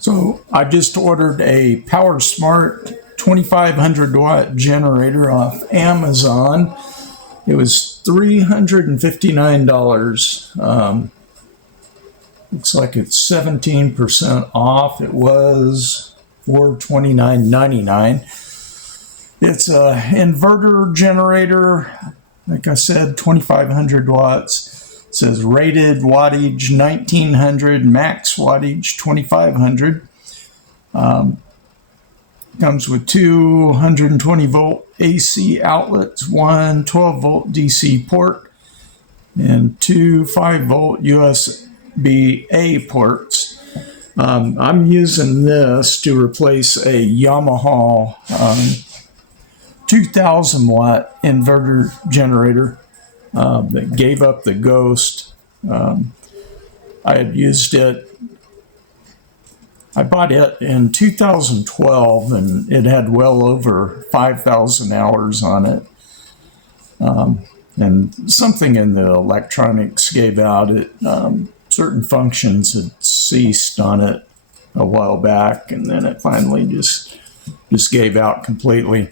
So I just ordered a PowerSmart 2500 watt generator off Amazon. It was $359. Looks like it's 17% off. It was $429.99. It's an inverter generator, like I said, 2500 watts. It says rated wattage 1900, max wattage 2500. Comes with two 120 volt AC outlets, one 12 volt DC port, and two 5 volt USB-A ports. I'm using this to replace a Yamaha 2000 watt inverter generator that gave up the ghost. I had used it. I bought it in 2012 and it had well over 5,000 hours on it. And something in the electronics gave out. Certain functions had ceased on it a while back, and then it finally just gave out completely.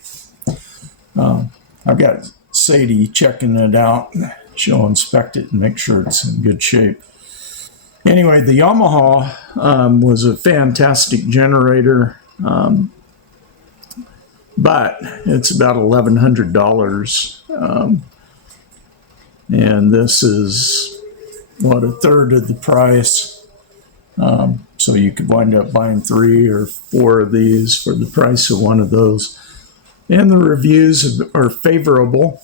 I've got Sadie checking it out. She'll inspect it and make sure it's in good shape. Anyway, the Yamaha was a fantastic generator, but it's about $1,100. And this is, what, a third of the price. So you could wind up buying 3 or 4 of these for the price of one of those. And the reviews are favorable.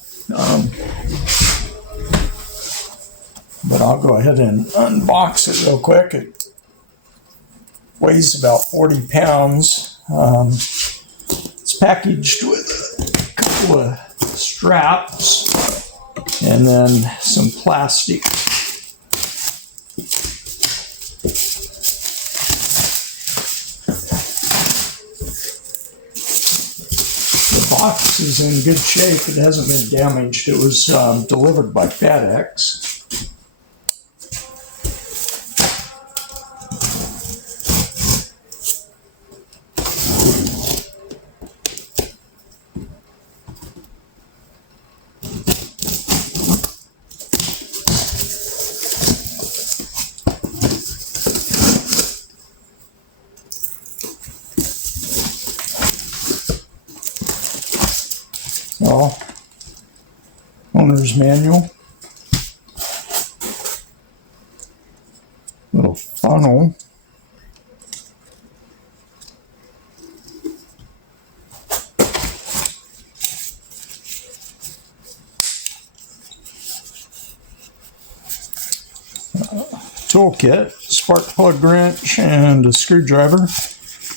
But I'll go ahead and unbox it real quick. It weighs about 40 pounds. It's packaged with a couple of straps and then some plastic. The box is in good shape. It hasn't been damaged. It was delivered by FedEx. Well, owner's manual, little funnel, toolkit, spark plug wrench, and a screwdriver.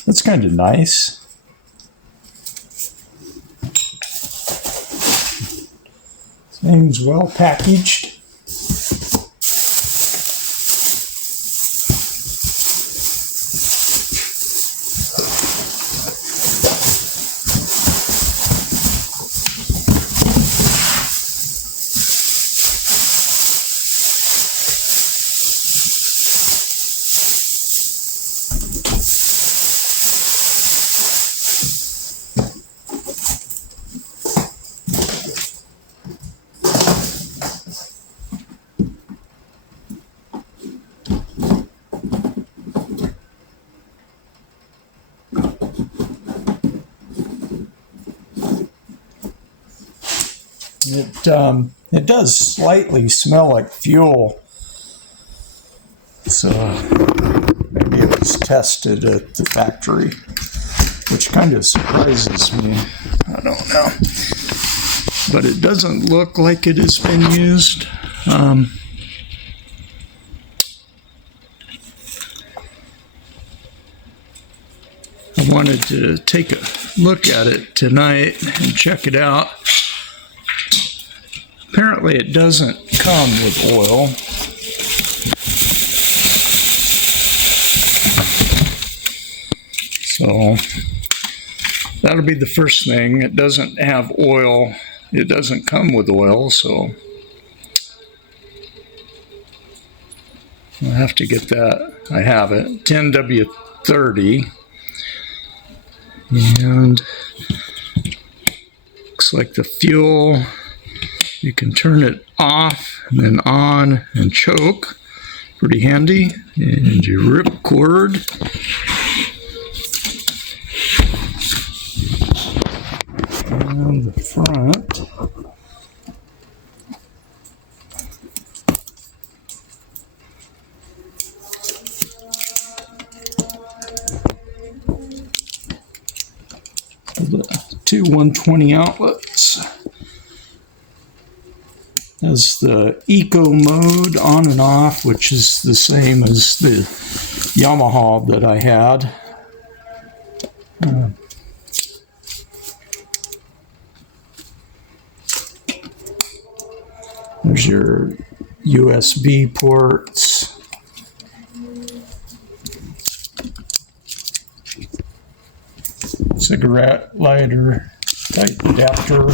That's kind of nice. Things well packaged. It does slightly smell like fuel, so maybe it was tested at the factory, which kind of surprises me. I don't know, but it doesn't look like it has been used. I wanted to take a look at it tonight and check it out. Apparently it doesn't come with oil. So that'll be the first thing. It doesn't have oil. It doesn't come with oil, so I'll have to get that. I have it. 10W 30. And looks like the fuel, you can turn it off and then on and choke. Pretty handy. And your ripcord. And the front. The two 120 outlets. Has the eco mode on and off, which is the same as the Yamaha that I had. There's your USB ports. Cigarette lighter type adapter.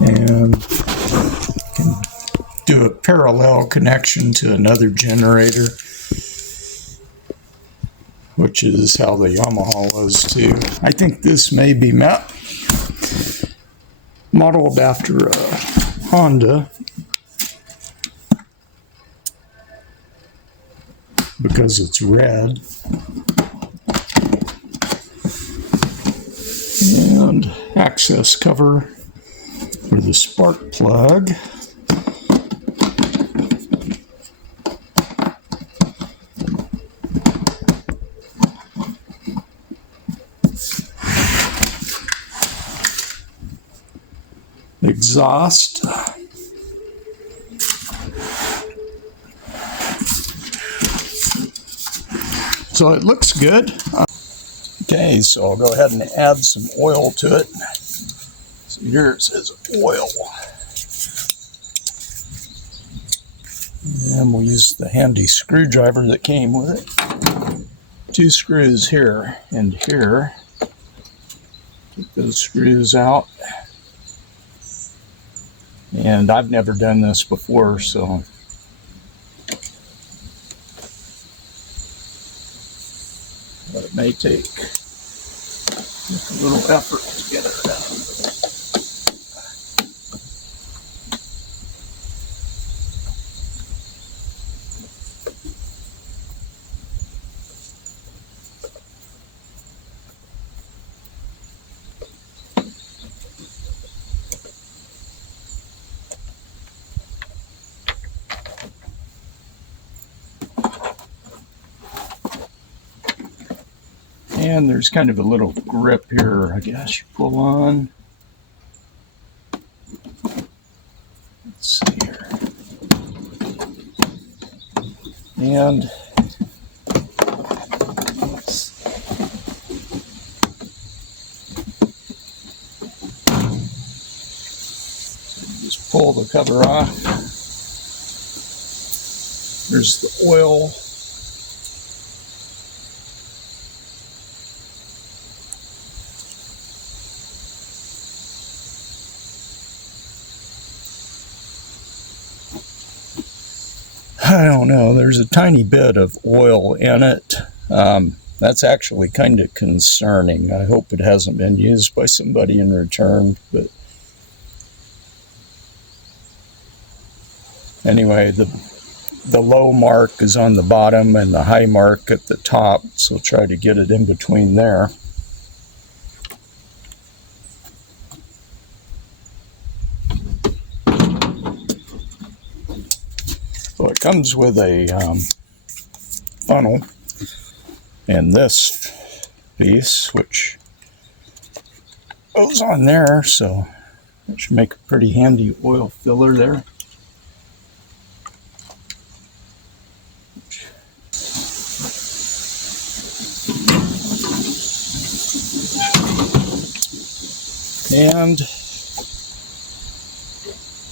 And can do a parallel connection to another generator, which is how the Yamaha was too. I think this may be modeled after a Honda because it's red. And access cover for the spark plug. Exhaust. So it looks good. Okay, so I'll go ahead and add some oil to it. So here it says oil. And we'll use the handy screwdriver that came with it. 2 screws here and here. Take those screws out. And I've never done this before, so but it may take just a little effort to get it out. And there's kind of a little grip here, I guess you pull on. Let's see here. And just pull the cover off. There's the oil. I don't know, there's a tiny bit of oil in it. That's actually kind of concerning. I hope it hasn't been used by somebody in return, but anyway, the low mark is on the bottom and the high mark at the top, so try to get it in between there. So it comes with a funnel and this piece, which goes on there, so that should make a pretty handy oil filler there. And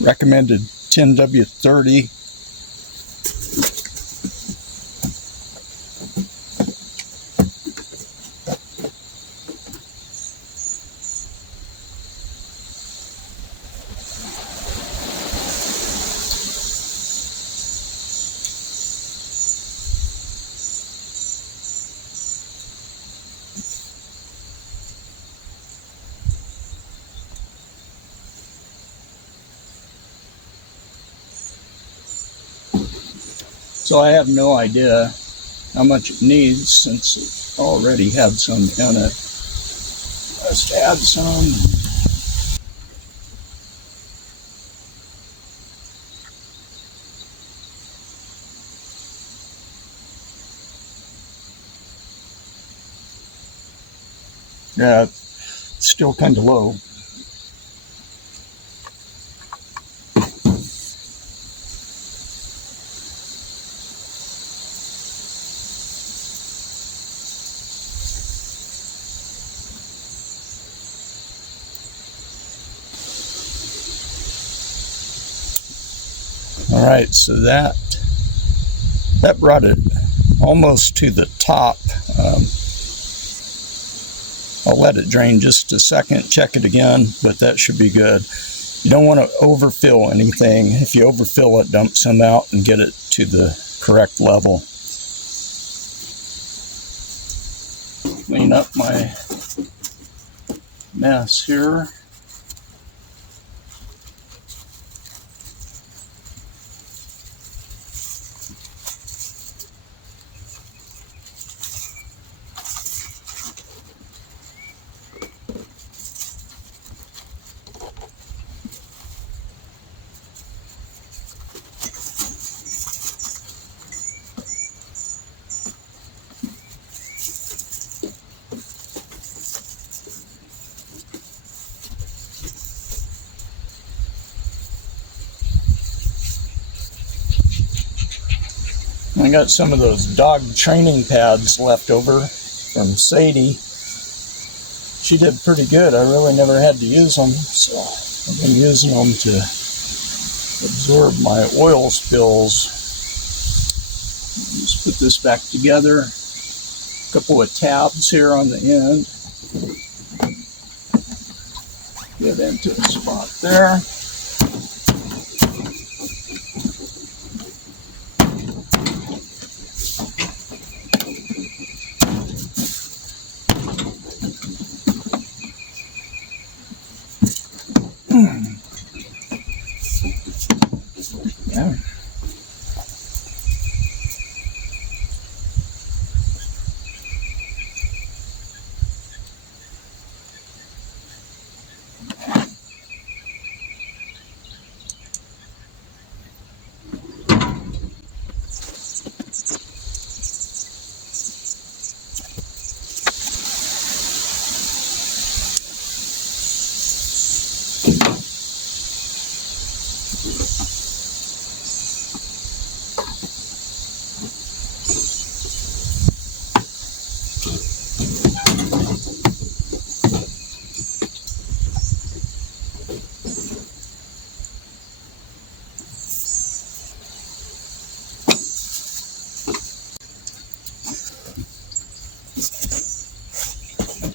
recommended 10W30. So I have no idea how much it needs since it already had some in it. Let's add some. Yeah, it's still kind of low. All right, so that brought it almost to the top. I'll let it drain just a second, check it again, but that should be good. You don't want to overfill anything. If you overfill it, dump some out and get it to the correct level. Clean up my mess here. I got some of those dog training pads left over from Sadie. She did pretty good. I really never had to use them, so I've been using them to absorb my oil spills. Just put this back together. A couple of tabs here on the end. Get into a spot there. Yeah.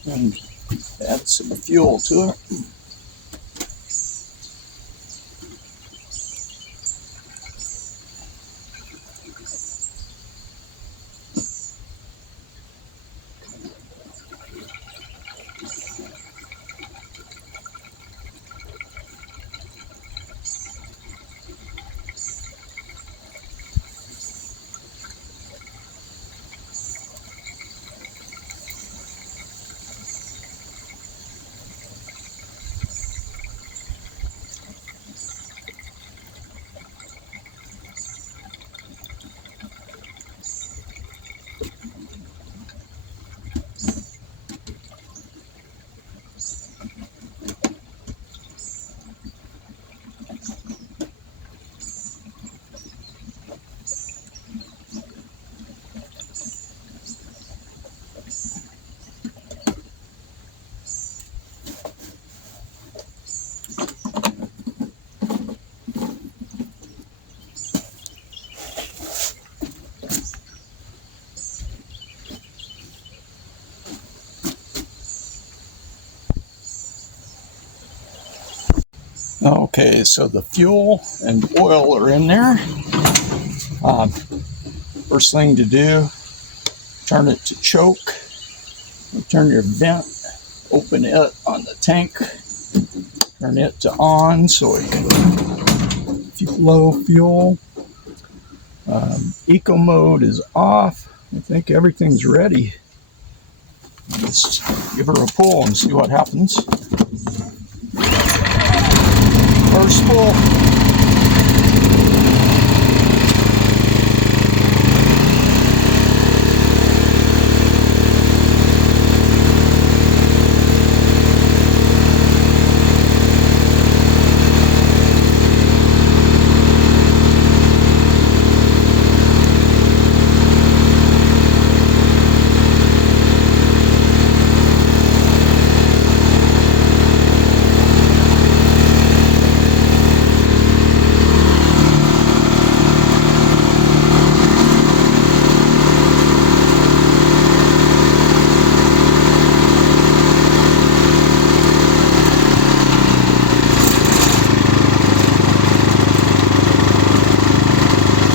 And add some fuel to it. Okay, so the fuel and oil are in there. First thing to do, turn it to choke. Turn your vent, open it on the tank, turn it to on so it can flow fuel. Eco mode is off. I think everything's ready. Let's give her a pull and see what happens. First pull.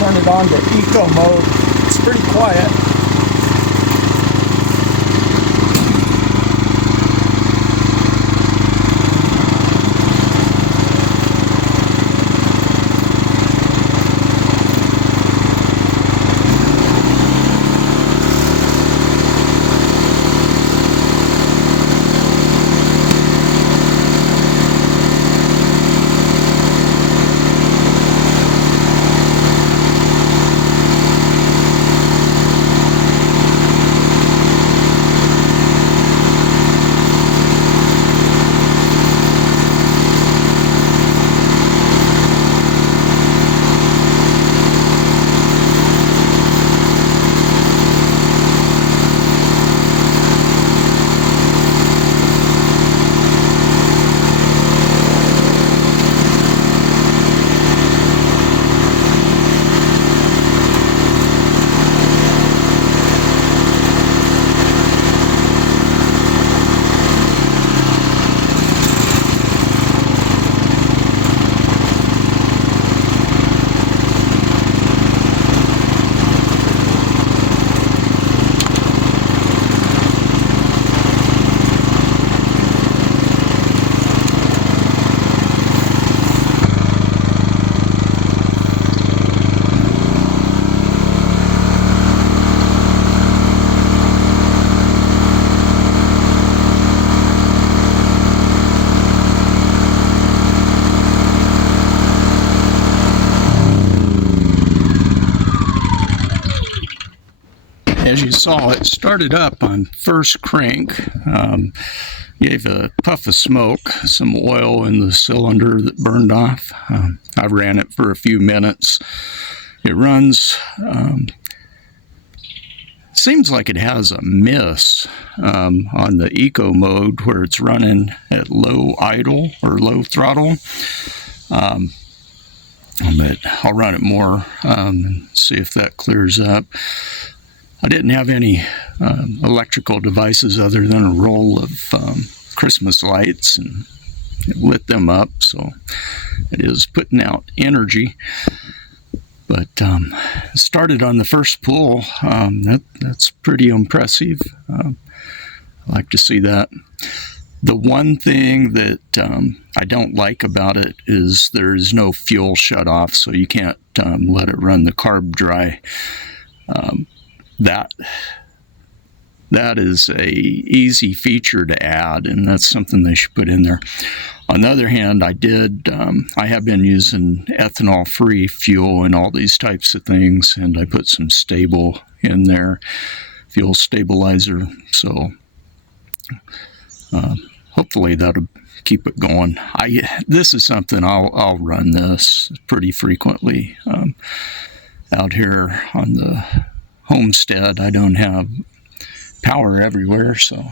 Turn it on to eco mode. It's pretty quiet. As you saw, it started up on first crank, gave a puff of smoke, some oil in the cylinder that burned off. I ran it for a few minutes. It runs, seems like it has a miss on the eco mode where it's running at low idle or low throttle. But I'll run it more and see if that clears up. I didn't have any electrical devices other than a roll of Christmas lights, and it lit them up, so it is putting out energy. But it started on the first pull. That's pretty impressive. I like to see that. The one thing that I don't like about it is there's no fuel shut off, so you can't let it run the carb dry. That is a easy feature to add, and that's something they should put in there. On the other hand, I have been using ethanol-free fuel and all these types of things, and I put some stable in there, fuel stabilizer, so hopefully that'll keep it going. This is something I'll run this pretty frequently out here on the homestead. I don't have power everywhere, so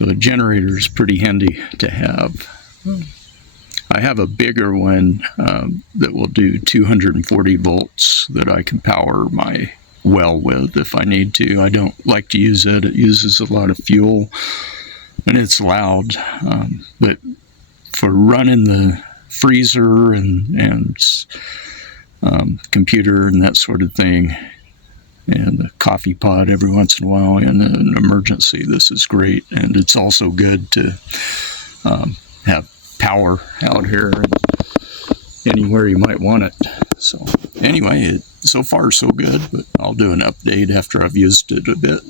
a generator is pretty handy to have. I have a bigger one that will do 240 volts that I can power my well with if I need to. I don't like to use it. It uses a lot of fuel and it's loud, but for running the freezer and computer and that sort of thing, and the coffee pot every once in a while in an emergency, this is great. And it's also good to have power out here anywhere you might want it. So anyway, so far so good, but I'll do an update after I've used it a bit.